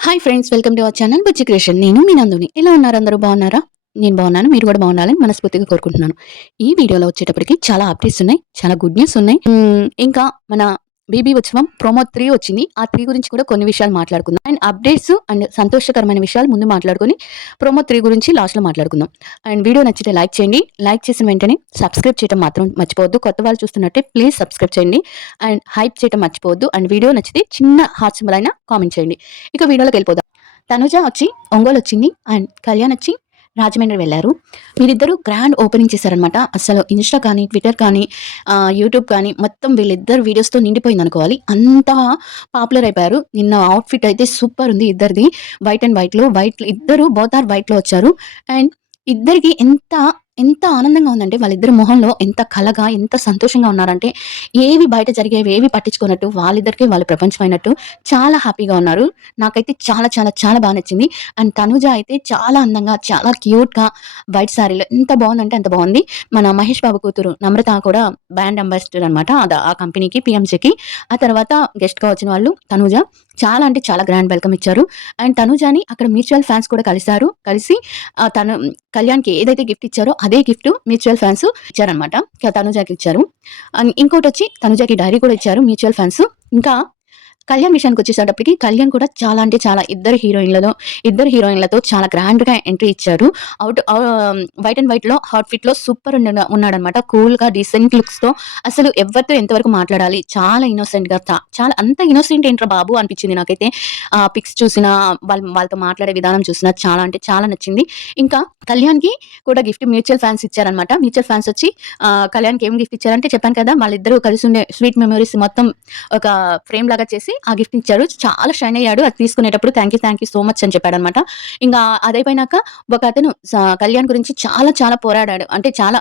Hi friends, welcome to our channel Bujji creation. నేను మీ నందుని. ఎలా ఉన్నారు? అందరూ బాగున్నారా? నేను బాగున్నాను. మీరు కూడా బాగుండాలని మనస్ఫూర్తిగా కోరుకుంటున్నాను. ఈ వీడియోలో వచ్చేటప్పటికి చాలా అప్డేట్స్ ఉన్నాయి. చాలా గుడ్ న్యూస్ ఉన్నాయి. ఇంకా మన బీబీ ఉత్సవం ప్రోమో 3 వచ్చింది. ఆ 3 గురించి కూడా కొన్ని విషయాలు మాట్లాడుకుందాం. అండ్ అప్డేట్స్ అండ్ సంతోషకరమైన విషయాలు ముందు మాట్లాడుకొని ప్రోమో 3 గురించి లాస్ట్‌లో మాట్లాడుకుందాం. అండ్ వీడియో నచ్చితే లైక్ చేయండి. లైక్ చేసిన వెంటనే సబ్స్క్రైబ్ చేయడం మాత్రం మర్చిపోవద్దు. కొత్త వాళ్ళు చూస్తున్నట్టే ప్లీజ్ సబ్స్క్రైబ్ చేయండి. అండ్ హైప్ చేయడం మర్చిపోవద్దు. అండ్ వీడియో నచ్చితే చిన్న హార్ట్ సింబల్ అయినా కామెంట్ చేయండి. ఇక వీడియోలోకి వెళ్ళిపోదాం. తనుజ వచ్చి ఒంగోలు వచ్చింది అండ్ కళ్యాణ్ వచ్చి రాజమండ్రి వెళ్ళారు. వీరిద్దరూ గ్రాండ్ ఓపెనింగ్ చేశారనమాట. అసలు ఇన్స్టా కానీ, ట్విట్టర్ కానీ, యూట్యూబ్ కానీ మొత్తం వీళ్ళిద్దరు వీడియోస్తో నిండిపోయింది అనుకోవాలి. అంతా పాపులర్ అయిపోయారు. నిన్న అవుట్ఫిట్ అయితే సూపర్ ఉంది ఇద్దరిది. వైట్ అండ్ వైట్ ఇద్దరు బోత్ ఆర్ వైట్లో వచ్చారు. అండ్ ఇద్దరికి ఎంత ఎంత ఆనందంగా ఉందంటే వాళ్ళిద్దరి మొహంలో ఎంత కలగా ఎంత సంతోషంగా ఉన్నారంటే ఏవి బయట జరిగేవి ఏవి పట్టించుకున్నట్టు వాళ్ళిద్దరికీ వాళ్ళ ప్రపంచం అయినట్టు చాలా హ్యాపీగా ఉన్నారు. నాకైతే చాలా చాలా చాలా బాగా నచ్చింది. అండ్ తనుజ అయితే చాలా అందంగా చాలా క్యూట్గా వైట్ శారీలో ఎంత బాగుందంటే అంత బాగుంది. మన మహేష్ బాబు కూతురు నమ్రత కూడా బ్రాండ్ అంబాసిడర్ అనమాట ఆ కంపెనీకి పిఎంసీకి. ఆ తర్వాత గెస్ట్గా వచ్చిన వాళ్ళు తనుజ చాలా అంటే చాలా గ్రాండ్ వెల్కమ్ ఇచ్చారు. అండ్ తనుజాని అక్కడ మ్యూచువల్ ఫ్యాన్స్ కూడా కలిసి తను కళ్యాణ్‌కి ఏదైతే గిఫ్ట్ ఇచ్చారో అదే గిఫ్ట్ మ్యూచువల్ ఫండ్స్ ఇచ్చారనమాట. తనుజాకి ఇచ్చారు. అండ్ ఇంకోటొచ్చి తనుజాకి డైరీ కూడా ఇచ్చారు మ్యూచువల్ ఫండ్స్. ఇంకా కళ్యాణ్ విషయానికొచ్చేసేటప్పటికి కళ్యాణ్ కూడా చాలా అంటే చాలా ఇద్దరు హీరోయిన్లతో చాలా గ్రాండ్‌గా ఎంట్రీ ఇచ్చారు. వైట్ అండ్ వైట్‌లో హాట్ సూపర్ ఉన్నాడనమాట. కూల్‌గా డీసెంట్ లుక్స్‌తో అసలు ఎవరితో ఎంతవరకు మాట్లాడాలి చాలా ఇన్నోసెంట్‌గా చాలా అంత ఇన్నోసెంట్ ఏంట్రా బాబు అనిపించింది నాకైతే. పిక్స్ చూసినా వాళ్ళతో మాట్లాడే విధానం చూసినా చాలా అంటే చాలా నచ్చింది. ఇంకా కళ్యాణ్‌కి కూడా గిఫ్ట్ మ్యూచువల్ ఫండ్స్ ఇచ్చారనమాట. మ్యూచువల్ ఫండ్స్ వచ్చి కళ్యాణ్‌కి ఏం గిఫ్ట్ ఇచ్చారంటే చెప్పాను కదా! వాళ్ళిద్దరూ కలిసి ఉండే స్వీట్ మెమోరీస్ మొత్తం ఒక ఫ్రేమ్ లాగా చేసి ఆ గిఫ్ట్ ఇచ్చారు. చాలా షైన్ అయ్యాడు. అది తీసుకునేటప్పుడు థ్యాంక్ యూ సో మచ్ అని చెప్పాడనమాట. ఇంకా అదయిపోయినాక ఒకతను కళ్యాణ్ గురించి చాలా చాలా పోరాడాడు. అంటే చాలా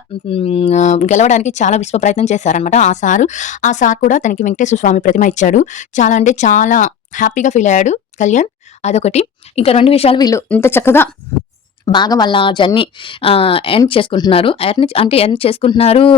గెలవడానికి చాలా విశ్వ ప్రయత్నం చేశారనమాట. ఆ సార్ కూడా తనకి వెంకటేశ్వర స్వామి ప్రతిమ ఇచ్చాడు. చాలా అంటే చాలా హ్యాపీగా ఫీల్ అయ్యాడు కళ్యాణ్. అదొకటి. ఇంకా 2 విషయాలు వీళ్ళు ఇంత చక్కగా బాగా వాళ్ళ జర్నీ ఎర్న్ చేసుకుంటున్నారు.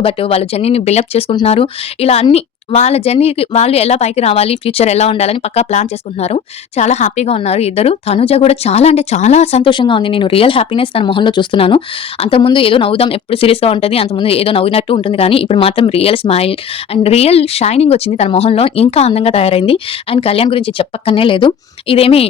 బట్ వాళ్ళ జర్నీని బిల్డప్ చేసుకుంటున్నారు. ఇలా అన్ని వాళ్ళ జర్నీకి వాళ్ళు ఎలా పైకి రావాలి, ఫ్యూచర్ ఎలా ఉండాలని పక్కా ప్లాన్ చేసుకుంటున్నారు. చాలా హ్యాపీగా ఉన్నారు ఇద్దరు. తనుజ కూడా చాలా అంటే చాలా సంతోషంగా ఉంది. నేను రియల్ హ్యాపీనెస్ తన మొహంలో చూస్తున్నాను. అంతకుముందు ఏదో నవ్వుదాం ఎప్పుడు సీరియస్‌గా ఉంటది. అంతకుముందు ఏదో నవ్వినట్టు ఉంటుంది కానీ ఇప్పుడు మాత్రం real smile and real shining వచ్చింది తన మొహంలో. ఇంకా అందంగా తయారైంది. అండ్ కళ్యాణ్ గురించి చెప్పక్కర్నే లేదు. ఇదేమి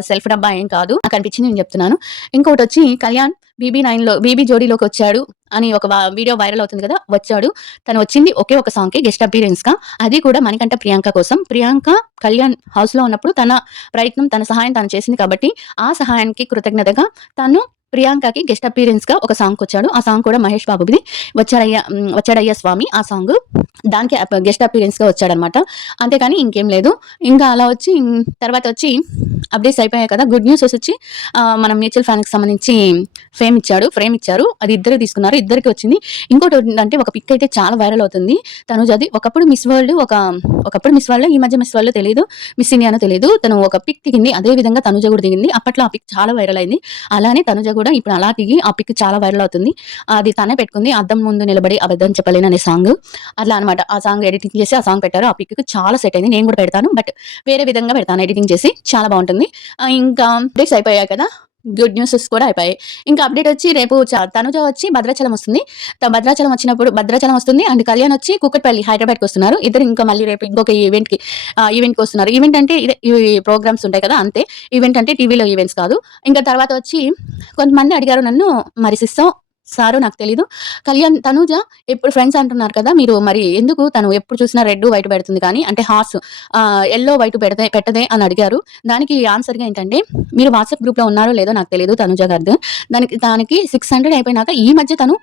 సెల్ఫ్ డబ్బా ఏం కాదు. నాకు అనిపించింది నేను చెప్తున్నాను. ఇంకొకటొచ్చి కళ్యాణ్ బీబీ జోడీలోకి వచ్చాడు అని ఒక వీడియో వైరల్ అవుతుంది కదా! వచ్చాడు. తను వచ్చింది ఒకే ఒక సాంగ్‌కి గెస్ట్ అపియరెన్స్‌గా. అది కూడా మణికంఠ ప్రియాంక కోసం. ప్రియాంక కళ్యాణ్ హౌస్‌లో ఉన్నప్పుడు తన ప్రయత్నం, తన సహాయం తను చేసింది కాబట్టి ఆ సహాయానికి కృతజ్ఞతగా తను ప్రియాంకకి గెస్ట్ అపియరెన్స్‌గా ఒక సాంగ్‌కొచ్చాడు. ఆ సాంగ్ కూడా మహేష్ బాబుది. వచ్చాడయ్యా స్వామి ఆ సాంగ్. దానికి గెస్ట్ అపియరెన్స్‌గా వచ్చాడనమాట. అంతేకాని ఇంకేం లేదు. ఇంకా అలా వచ్చి తర్వాత వచ్చి అప్డేట్స్ అయిపోయాయి కదా! గుడ్ న్యూస్ వచ్చి మన మ్యూచువల్ ఫండ్స్‌కి సంబంధించి ఫ్రేమ్ ఇచ్చారు. అది ఇద్దరు తీసుకున్నారు. ఇద్దరికి వచ్చింది. ఇంకోటి ఏంటంటే ఒక పిక్ అయితే చాలా వైరల్ అవుతుంది. తనుజది ఒకప్పుడు మిస్ వరల్డ్ ఈ మధ్య మిస్ వరల్డ్ తెలీదు. మిస్ ఇండియానో తెలీదు. తను ఒక పిక్ దిగింది. అదే విధంగా తనుజ కూడా దిగింది. అప్పట్లో ఆ పిక్ చాలా వైరల్ అయింది. అలానే తనుజ కూడా ఇప్పుడు అలా దిగి ఆ పిక్ చాలా వైరల్ అవుతుంది. అది తనే పెట్టుకుంది. అద్దం ముందు నిలబడి అబద్ధం చెప్పలేను అనే సాంగ్. అట్లా అనమాట. ఆ సాంగ్ ఎడిటింగ్ చేసి ఆ సాంగ్ పెట్టారు. ఆ పిక్‌కి చాలా సెట్ అయింది. నేను కూడా పెడతాను. బట్ వేరే విధంగా పెడతాను ఎడిటింగ్ చేసి. చాలా బావుంటుంది. ఇంకా అప్డేట్స్ అయిపోయాయి కదా! గుడ్ న్యూసెస్ కూడా అయిపోయాయి. ఇంకా అప్డేట్ వచ్చి రేపు తనుజ వచ్చి భద్రాచలం వస్తుంది. భద్రాచలం వస్తుంది. అండ్ కళ్యాణ్ వచ్చి కూకట్పల్లి హైదరాబాద్‌కి వస్తున్నారు. ఇద్దరు ఇంకా మళ్ళీ రేపు ఇంకొక ఈవెంట్‌కి వస్తున్నారు. ఈవెంట్ అంటే ఇదే ఈ ప్రోగ్రామ్స్ ఉంటాయి కదా! అంతే. ఈవెంట్ అంటే టీవీలో ఈవెంట్స్ కాదు. ఇంకా తర్వాత వచ్చి కొంతమంది అడిగారు నన్ను మరి సారు నాకు తెలీదు. తనూజ ఎప్పుడు ఫ్రెండ్స్ అంటున్నారు కదా! మీరు మరి ఎందుకు తను ఎప్పుడు చూసినా రెడ్, వైట్ పెడుతుంది కానీ అంటే యెల్లో, వైట్ పెట్టదే అని అడిగారు. దానికి ఆన్సర్‌గా ఏంటంటే మీరు వాట్సాప్ గ్రూప్‌లో ఉన్నారో లేదో నాకు తెలీదు తనూజ గారిది. దానికి 600 అయిపోయినాక ఈ మధ్య తను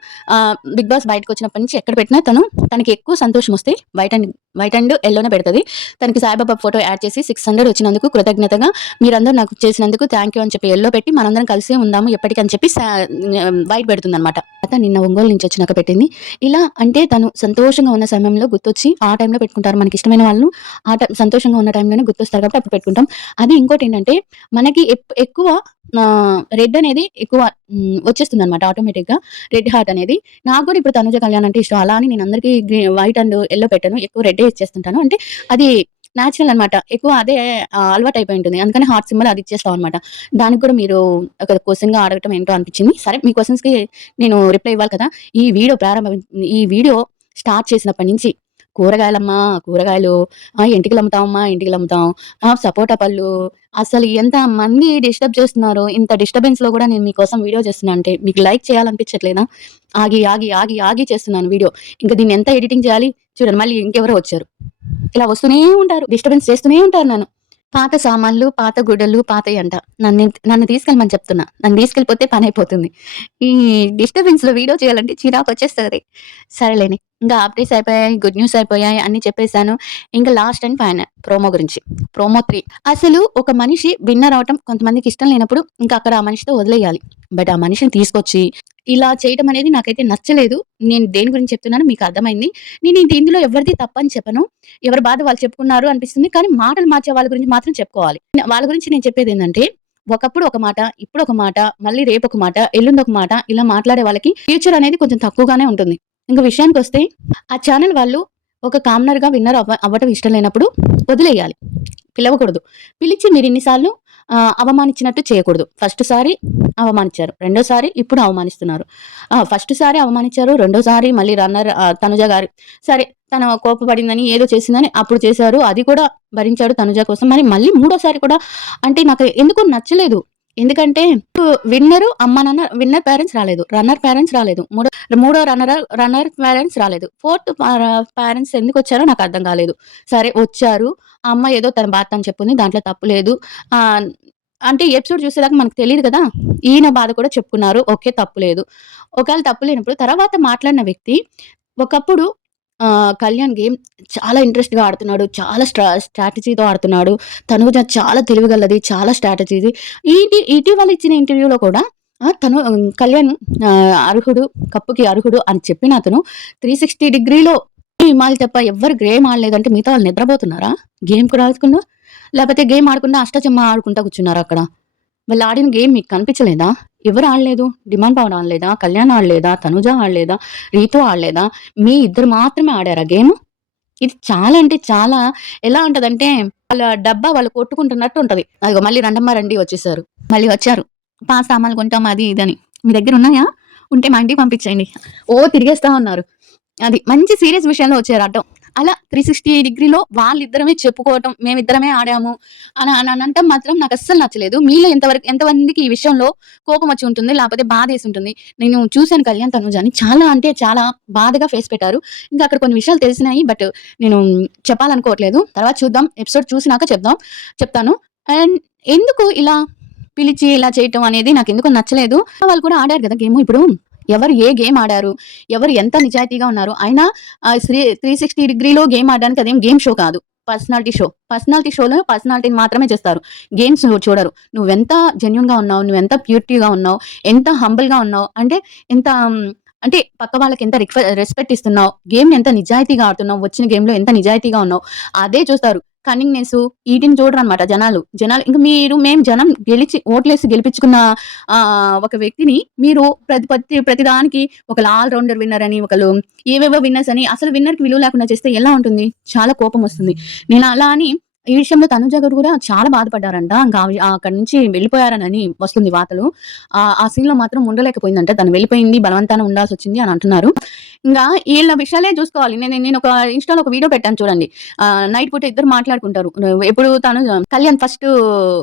బిగ్ బాస్ బయటకొచ్చినప్పటి నుంచి ఎక్కడ పెట్టినా తనకి ఎక్కువ సంతోషం వస్తే వైట్ అండ్ యెల్లోనే పెడతది. తనకి సాయిబాబా ఫోటో యాడ్ చేసి 600 వచ్చినందుకు కృతజ్ఞతగా మీరందరూ నాకు చేసినందుకు థాంక్యూ అని చెప్పి యెల్లో పెట్టి మనందరం కలిసే ఉందాము ఎప్పటికని చెప్పి వైట్ పెడుతుందనమాట. నిన్న ఒంగోలు నుంచి వచ్చినాక పెట్టింది. ఇలా అంటే తను సంతోషంగా ఉన్న సమయంలో గుర్తొచ్చి ఆ టైంలో పెట్టుకుంటారు. మనకిష్టమైన వాళ్ళు సంతోషంగా ఉన్న టైంలోనే గుర్తొస్తారు కాబట్టి అప్పుడు పెట్టుకుంటాం. అది ఇంకోటేంటంటే మనకి ఎక్కువ రెడ్ అనేది ఎక్కువ వచ్చేస్తుందనమాట ఆటోమేటిక్‌గా. రెడ్ హార్ట్ అనేది. నాకు కూడా ఇప్పుడు తనుజ కళ్యాణ్ అంటే ఇష్టం. అలా అని నేను అందరికీ వైట్ అండ్ యెల్లో పెట్టను. ఎక్కువ రెడ్డే ఇచ్చేస్తుంటాను. అంటే అది నేచురల్ అనమాట. ఎక్కువ అదే అలవాటయిపోయి ఉంటుంది. అందుకని హార్ట్ సింబల్ అది ఇచ్చేస్తామనమాట. దానికి కూడా మీరు ఒక క్వెషన్‌గా అడగటం ఏంటో అనిపించింది. సరే మీ క్వెషన్స్‌కి నేను రిప్లై ఇవ్వాలి కదా! ఈ వీడియో స్టార్ట్ చేసినప్పటి నుంచి కూరగాయలమ్మా, కూరగాయలు, ఎంటికలమ్ముతామమ్మా, ఎంటికలమ్ముతాం, సపోటా పళ్ళు, అసలు ఎంతమంది డిస్టర్బ్ చేస్తున్నారో, ఇంత డిస్టర్బెన్స్‌లో గూడా నేను మీకోసం వీడియో చేస్తున్నా అంటే మీకు లైక్ చేయాలనిపించట్లేదా? ఆగి, ఆగి, ఆగి, ఆగి చేస్తున్నాను వీడియో. ఇంక దీన్ని ఎంత ఎడిటింగ్ చేయాలి? చూడండి మళ్ళీ ఇంకెవరో వచ్చారు. ఇలా వస్తూనే ఉంటారు. డిస్టర్బెన్స్ చేస్తూనే ఉంటారు నన్ను. పాత సామాన్లు, పాత గుడ్డలు పాతయంట. నన్ను తీసుకెళ్ళమని చెప్తున్నా. నన్ను తీసుకెళ్ళిపోతే పనైపోతుంది. ఈ డిస్టర్బెన్స్‌లో వీడియో చేయాలంటే చిరాకొచ్చేస్తది. సరేలేండి. ఇంకా అప్డేట్స్ అయిపోయాయి. గుడ్ న్యూస్ అయిపోయాయి. అన్నీ చెప్పేసాను. ఇంకా లాస్ట్ అండ్ ఫైనల్ ప్రోమో గురించి. ప్రోమో 3 అసలు ఒక మనిషి విన్నర్ అవ్వటం కొంతమందికి ఇష్టం లేనప్పుడు ఇంకా అక్కడ ఆ మనిషితో వదిలేయాలి. బట్ ఆ మనిషిని తీసుకొచ్చి ఇలా చేయటం అనేది నాకైతే నచ్చలేదు. నేను దేని గురించి చెప్తున్నానో మీకు అర్థమైంది. నేను ఇందులో ఎవరిది తప్పని చెప్పను. ఎవరి బాధ వాళ్ళు చెప్పుకున్నారు అనిపిస్తుంది. కానీ మాటలు మార్చే వాళ్ళ గురించి మాత్రం చెప్పుకోవాలి. వాళ్ళ గురించి నేను చెప్పేదేంటంటే, ఒకప్పుడు ఒక మాట, ఇప్పుడొక మాట, మళ్ళీ రేపొక మాట, ఎల్లుండొక మాట ఇలా మాట్లాడే వాళ్ళకి ఫ్యూచర్ అనేది కొంచెం తక్కువగానే ఉంటుంది. ఇంక విషయానికొస్తే ఆ ఛానెల్ వాళ్ళు ఒక కామనర్‌గా విన్నర్ అవ్వటం ఇష్టం లేనప్పుడు వదిలేయాలి. పిలవకూడదు. పిలిచి మీరిన్ని సార్లు అవమానించినట్టు చేయకూడదు. ఫస్ట్ సారి అవమానించారు. రెండోసారి ఇప్పుడు అవమానిస్తున్నారు. ఫస్ట్ సారి అవమానించారు. రెండోసారి మళ్ళీ రన్నర్ తనుజ గారు సరే తను కోపపడిందని ఏదో చేసిందని అప్పుడు చేశారు. అది కూడా భరించాడు తనుజ కోసం. మరి మళ్ళీ మూడోసారి కూడా అంటే నాకు ఎందుకో నచ్చలేదు. ఎందుకంటే విన్నర్ పేరెంట్స్ రాలేదు. రన్నర్ పేరెంట్స్ రాలేదు. మూడో రన్నర్ పేరెంట్స్ రాలేదు. ఫోర్త్ పేరెంట్స్ ఎందుకొచ్చారో నాకు అర్థం కాలేదు. సరే వచ్చారు. ఆ అమ్మాయి ఏదో తన బాధ తను చెప్పుకుంది. దాంట్లో తప్పు లేదు. ఆహ్, అంటే ఎపిసోడ్ చూసేదాకా మనకు తెలీదు కదా! ఈయన బాధ కూడా చెప్పుకున్నారు. ఓకే. తప్పు లేదు. ఒకవేళ తప్పు లేనప్పుడు తర్వాత మాట్లాడిన వ్యక్తి ఒకప్పుడు కళ్యాణ్ గేమ్ చాలా ఇంట్రెస్ట్‌గా ఆడుతున్నాడు. చాలా స్ట్రాటజీతో ఆడుతున్నాడు. తనూజ చాలా తెలివిగలది. చాలా స్ట్రాటజీది. ఇటీవల ఇచ్చిన ఇంటర్వ్యూలో కూడా కళ్యాణ్ కప్పుకి అర్హుడు అని చెప్పిన అతను 360 డిగ్రీలో గేమాలు తప్ప ఎవ్వరు గేమ్ ఆడలేదంటే మిగతా వాళ్ళు నిద్రపోతున్నారా? గేమ్ కూడా ఆడకుండా? లేపోతే గేమ్ ఆడకుండా అష్టాచెమ్మా ఆడుకుంటా కూర్చున్నారా అక్కడ? వాళ్ళు ఆడిన గేమ్ మీకు కనిపించలేదా? ఎవరు ఆడలేదు? డిమాండ్ పవన్ ఆడలేదా? కళ్యాణ్ ఆడలేదా? తనుజ ఆడలేదా? రీతు ఆడలేదా? మీ ఇద్దరు మాత్రమే ఆడారా గేము? ఇది చాలా అంటే చాలా ఎలా ఉంటదంటే వాళ్ళ డబ్బా వాళ్ళు కొట్టుకుంటున్నట్టు ఉంటది. అదిగో మళ్ళీ రండమ్మా రండి వచ్చేసారు. మళ్ళీ వచ్చారు. సామాన్లు కొంటాం అది ఇదని. మీ దగ్గర ఉన్నాయా? ఉంటే మా ఇంటికి పంపించేయండి. తిరిగేస్తా ఉన్నారు. అది మంచి సీరియస్ విషయంలో వచ్చారు అడ్డం. అలా 360 డిగ్రీలో వాళ్ళిద్దరమే చెప్పుకోవటం, మేమిద్దరమే ఆడాము అననటం మాత్రం నాకస్సలు నచ్చలేదు. మీలో ఎంతమందికి ఈ విషయంలో కోపమొచ్చి ఉంటుంది, లేపోతే బాధేసుంటుంది. నేను చూసాను కళ్యాణ్, తనుజని చాలా అంటే చాలా బాధగా ఫేస్ పెట్టారు. ఇంకా అక్కడ కొన్ని విషయాలు తెలిసినాయి. బట్ నేను చెప్పాలనుకోవట్లేదు. తర్వాత చూద్దాం. ఎపిసోడ్ చూసినాక చెప్తాను. అండ్ ఎందుకు ఇలా పిలిచి ఇలా చేయటం అనేది నాకెందుకో నచ్చలేదు. వాళ్ళు కూడా ఆడారు కదా గేము. ఇప్పుడు ఎవరు ఏ గేమ్ ఆడారు? ఎవరు ఎంత నిజాయితీగా ఉన్నారు? అయినా 360 డిగ్రీలో గేమ్ ఆడడానికి అదేం గేమ్ షో కాదు. Personality show. పర్సనాలిటీ షోలో పర్సనాలిటీని మాత్రెమే చూస్తారు. గేమ్స్ చూడరు. నువ్వెంత జెన్యూన్‌గా ఉన్నావు, నువ్వెంత ప్యూరిటీగా ఉన్నావు, ఎంత హంబుల్‌గా ఉన్నావు, ఎంత అంటే పక్క వాళ్ళకి ఎంత రెస్పెక్ట్ ఇస్తున్నావు, గేమ్‌ని ఎంత నిజాయితీగా ఆడుతున్నావు, వచ్చిన గేమ్‌లో ఎంత నిజాయితీగా ఉన్నావు, అదే చూస్తారు. కన్నింగ్‌నెస్సు ఈటిని చూడరనమాట జనాలు. మేము జనం ఓట్లేసి గెలిపించుకున్న ఒక వ్యక్తిని మీరు ప్రతి దానికి ఒకళ్ళు ఆల్ రౌండర్ విన్నర్ అని, ఒకళ్ళు ఏవేవో విన్నర్స్ అని అసలు విన్నర్‌కి విలువ లేకుండా చేస్తే ఎలా ఉంటుంది? చాలా కోపమొస్తుంది. నేను అలా అని ఈ విషయంలో తనుజ గారు కూడా చాలా బాధపడ్డారంట. ఇంకా అక్కడి నుంచి వెళ్ళిపోయారనని వస్తుంది వార్తలు. ఆ సీన్‌లో మాత్రం ఉండలేకపోయిందంట. తను వెళ్ళిపోయింది, బలవంతాన ఉండాల్సొచ్చింది అని అంటున్నారు. ఇంగా ఈళ్ళ విషయాలే చూసుకోవాలి. నేనొక ఇన్‌స్టాలో ఒక వీడియో పెట్టాను చూడండి. నైట్ పూట ఇద్దరు మాట్లాడుకుంటారు. ఎప్పుడు కళ్యాణ్ ఫస్ట్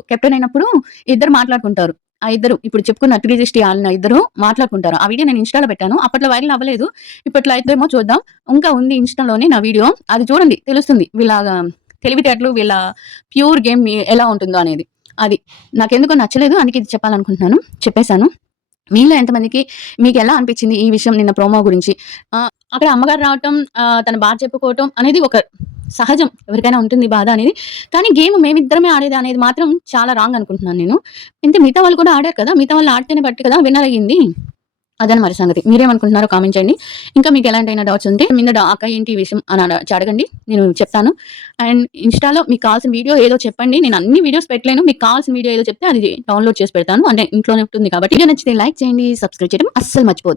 కెప్టెన్ అయినప్పుడు ఇద్దరు మాట్లాడుకుంటారు. ఆ ఇద్దరు ఇప్పుడు చెప్పుకున్న 360 ఆడిన ఇద్దరు మాట్లాడుకుంటారు. ఆ వీడియో నేను ఇన్‌స్టాలో పెట్టాను. అప్పట్లో వైరల్ అవ్వలేదు. ఇప్పట్లో అయితేమో చూద్దాం. ఇంకా ఉంది ఇన్‌స్టాలోనే నా వీడియో. అది చూడండి తెలుస్తుంది. తెలివితేటలు వీళ్ళ ప్యూర్ గేమ్ ఎలా ఉంటుందో అనేది. అది. నాకెందుకో నచ్చలేదు. అందుకే ఇది చెప్పాలనుకుంటున్నాను. చెప్పేసాను. మీలో ఎంతమందికి మీకెలా అనిపించింది ఈ విషయం నిన్న ప్రోమో గురించి? అక్కడ అమ్మగారు రావటం, తన బాధ చెప్పుకోవటం అనేది ఒక సహజం. ఎవరికైనా ఉంటుంది బాధ అనేది. కానీ గేమ్ మేమిద్దరమే ఆడేది అనేది మాత్రం చాలా రాంగ్ అనుకుంటున్నాను నేను. మిగతా వాళ్ళు కూడా ఆడారు కదా! మిగతా వాళ్ళు ఆడితేనే బట్టి కదా విన్నర్ అయ్యింది. అదనమాట సంగతి. మీరేమనుకుంటున్నారో కామెంట్ చేయండి. ఇంకా మీకు ఎలాంటైనా డౌట్స్ ఉంటే కింద అక్క ఏంటి ఈ విషయం అని అడగండి. నేను చెప్తాను. అండ్ ఇన్‌స్టాలో మీకు కావాల్సిన వీడియో ఏదో చెప్పండి. నేను అన్ని వీడియోస్ పెట్టలేను. మీకు కావాల్సిన వీడియో ఏదో చెప్తే అది డౌన్‌లోడ్ చేసి పెడతాను. అంటే ఇంట్లోనే ఉంటుంది కాబట్టి. వీడియో నచ్చితే లైక్ చేయండి. సబ్స్క్రైబ్ చేయడం అస్సలు మర్చిపోవద్దు.